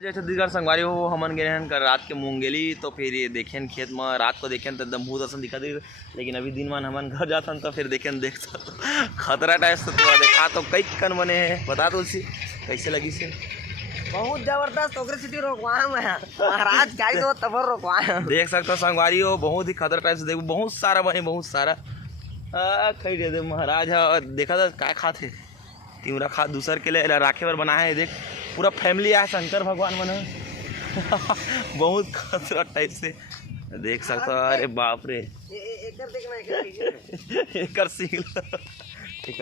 जय छत्तीसगढ़ संगवारी हो। हमन गए हैं कल रात के मुंगेली, तो फिर ये देखें खेत में रात को देखें तो एकदम भूत असन दिखा दी। लेकिन अभी दिन मान हमन घर जाता तो फिर देखें देख खतरा टाइप से थोड़ा देखा तो कई कन बने हैं। बता दो उसी कैसे लगी से बहुत जबरदस्त ओकरे सिटी रोकवाया मैं महाराज गाड़ी तो तबर रोकवाया देख सकते हो संगवारी हो। बहुत ही खतरा टाइप से देखो, बहुत सारा बने, बहुत सारा खई दे महाराज है। देखा था क्या खाते तिमरा खा दूसर के लिए राखे पर बना है। देख पूरा फैमिली है, शंकर भगवान मन बहुत खतरा टाइप से देख सकते हो। अरे बाप रे एकर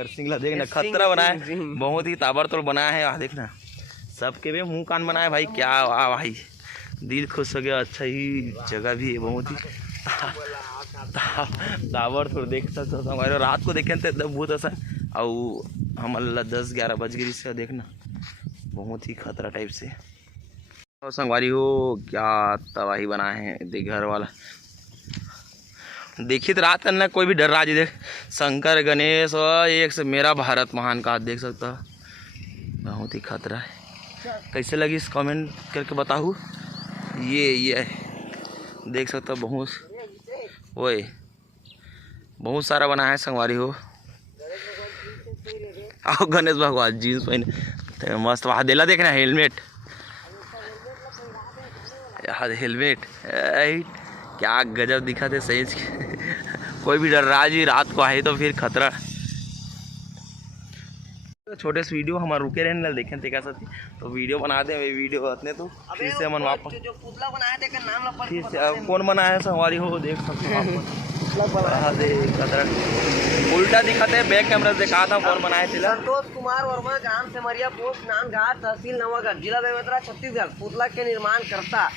सिंगला देखना खतरा बना है, बहुत ही ताबड़तोड़ बना है। देखना सबके भी मुंह कान बनाए भाई, क्या वाह भाई, दिल खुश हो गया। अच्छा ही जगह भी है, बहुत ही ताबड़तोड़ देख सकते हो। हमारे रात को देखें तो एकदम बहुत ऐसा और हम 10-11 बज गई से देखना बहुत ही खतरा टाइप से। और संगवारी हो क्या तबाही बना है देख घर वाला। देखिए तो रात करना कोई भी डर रहा जी। देख शंकर गणेश और एक से मेरा भारत महान का देख सकता है, बहुत ही खतरा है। कैसे लगी इस कमेंट करके बताओ। ये देख सकता हो, बहुत वही बहुत सारा बना है संगवारी हो। आओ गणेश भगवान जीन्स पहने मस्त वहाँ देला देखना हेलमेट हेलमेट क्या गजब दिखा थे सही कोई भी डर रहा जी रात को आए तो फिर खतरा। छोटे से वीडियो हमारे रुके रहने देखें ते कैसा थी तो वीडियो बना दे। वीडियो अपने तो फिर से मन वापस जो पुतला बनाया थे नाम फिर से कौन बनाया है हमारी हो देख सकते हो। उल्टा दिखाते हैं, बैक कैमरा दिखा था कौन बनाए थे। संतोष कुमार वर्मा, ग्राम सेमरिया, पोस्ट नांदघाट, तहसील नवागढ़, जिला बेमेतरा, छत्तीसगढ़। पुतला के निर्माण करता।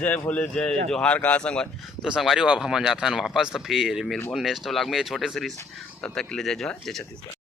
जय भोले जय जोहार कहा संगवारी। तो संगवारी अब हम जाता है वापस, तो फिर मिलबो नेक्स्ट व्लॉग में छोटे सीरीज। तब तक के लिए जय जोहार, जय छत्तीसगढ़।